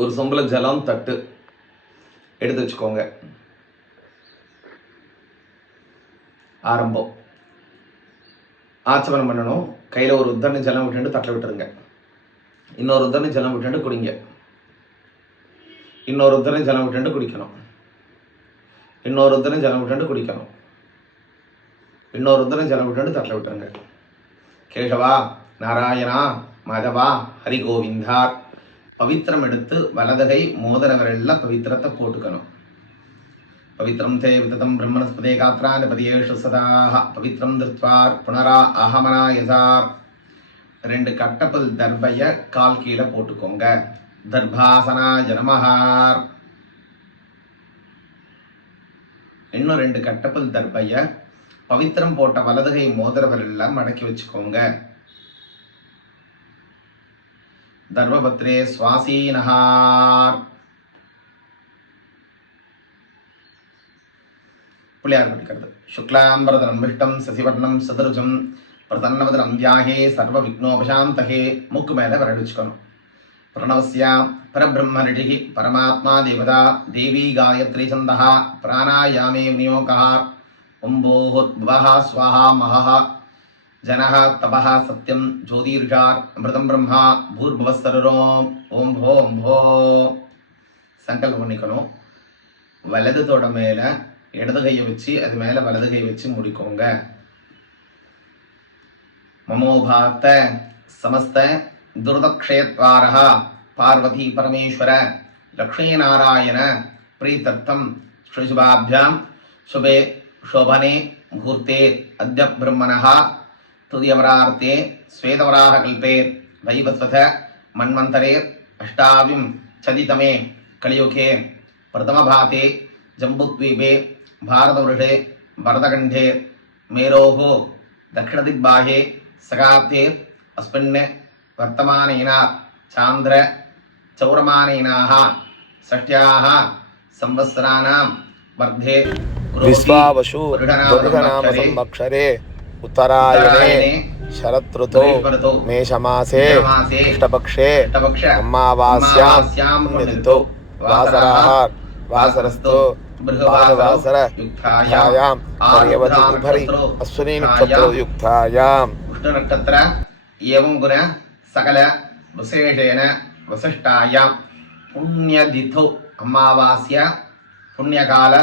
ஒரு சொம்புல ஜலம் தட்டு எடுத்து வச்சுக்கோங்க. ஆரம்பம். ஆச்சமனம் பண்ணணும். கையில் ஒரு உத்தரணி ஜலம் விட்டுட்டு தட்டில் விட்டுருங்க. இன்னொரு உத்தரணி ஜலம் விட்டுட்டு குடிங்க. இன்னொரு உத்தரணி ஜலம் விட்டுட்டு குடிக்கணும். இன்னொரு உத்தரணி ஜலம் விட்டுட்டு குடிக்கணும். இன்னொரு உத்தரணி ஜலம் விட்டுட்டு தட்டில் விட்டுருங்க. கேசவா, நாராயணா, மாதவா, ஹரி கோவிந்தா. பவித்திரம் எடுத்து வலதுகை மோதிர விரலில் பவித்திரத்தை போட்டுக்கணும். பவித்ரம் தே விததம் பிரம்மணஸ்பதே காத்ராநிபதியேஷு சதாக பவித்ரம் திருத்வார் புனரா அகமனாயசார். 2 கட்டப்பல் தர்பைய கால் கீழே போட்டுக்கோங்க. தர்பாசனாய நமஹார். இன்னும் 2 கட்டப்பல் தர்பைய பவித்திரம் போட்ட வலதுகை மோதிர விரலில் மடக்கி வச்சுக்கோங்க. தர்மபத்ரே சுவாசீனஹார். பிள்ளையார் படிக்கிறது. சுக்லாம்பரதனம் விஷ்டம் சசிவர்ணம் சதுர்ஜம் பிரதன்னவதனம் தியாகே சர்வ விக்னோபசாந்தகே. மூக்கு மேலே விரல் வச்சுக்கணும். பிரணவஸ்யா பரபிரம்ம ரிஷி பரமாத்மா தேவதா தேவி காயத்ரி சந்தः பிராணாயாமே விநியோகः. ஓம்போஹுத்பவः ஸ்வாஹா மஹः ஜனः தபः சத்யம் ஜோதிர்ஷார் அமிர்தம் பிரம்மா பூர்பவஸ்தரோம். ஓம் ஓம் ஓ. சங்கல்பம் பண்ணிக்கணும். வலது தொட மேலே இடது கையை வச்சு அது மேலே வலது கை வச்சு முடிக்கோங்க. மமோபாத்த சமஸ்த துர்தக்ஷயத்வாரः பார்வதி பரமேஸ்வர லக்ஷ்மீநாராயண பிரீத்தர்த்தம் ஸ்ரீசுபாभ्यां சுபே शोभने मुहूर्ते अद्य ब्रह्मणः तुर्यवरार्ते श्वेतवराहकल्पे वैवस्वत मन्वन्तरे अष्टाविंशतितमे कलियुगे प्रथमभाते जम्बुद्वीपे भारतवर्षे भरतखण्डे मेरोः दक्षिणदिग्बाहे सगाब्दे अस्मिन् वर्तमानेन चान्द्र चौरमानेनाः षष्ट्याः संवत्सराणां वर्धे विश्वावसु वर्धनाम संवत्सरे उत्तरायणे शरदृतौ मेषमासे कृष्णपक्षे अमावास्यां ऋतौ वासरस्तु भानुवासर युक्तायां पर्यवती अश्विनी नक्षत्र युक्तायां विष्णु नक्षत्र एवं गुण सकल विशेषेण वसिष्ठायां पुण्यतिथौ अमावास्य पुण्यकाल